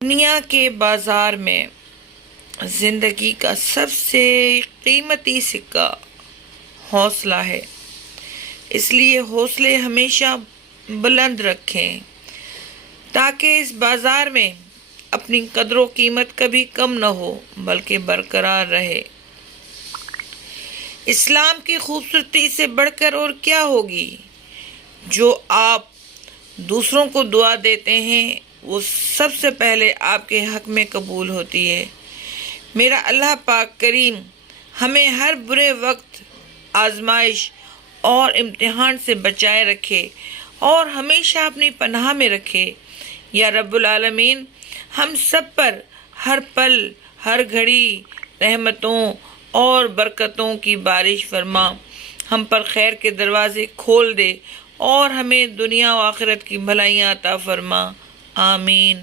दुनिया के बाजार में ज़िंदगी का सबसे कीमती सिक्का हौसला है। इसलिए हौसले हमेशा बुलंद रखें ताकि इस बाजार में अपनी कदर कीमत कभी कम न हो बल्कि बरकरार रहे। इस्लाम की खूबसूरती से बढ़कर और क्या होगी। जो आप दूसरों को दुआ देते हैं वो सबसे पहले आपके हक में कबूल होती है। मेरा अल्लाह पाक करीम हमें हर बुरे वक्त, आजमाइश और इम्तिहान से बचाए रखे और हमेशा अपनी पनाह में रखे। या रब्बुल आलमीन हम सब पर हर पल हर घड़ी रहमतों और बरकतों की बारिश फरमा, हम पर खैर के दरवाजे खोल दे और हमें दुनिया व आखिरत की भलाइयाँ अता फरमा। आमीन।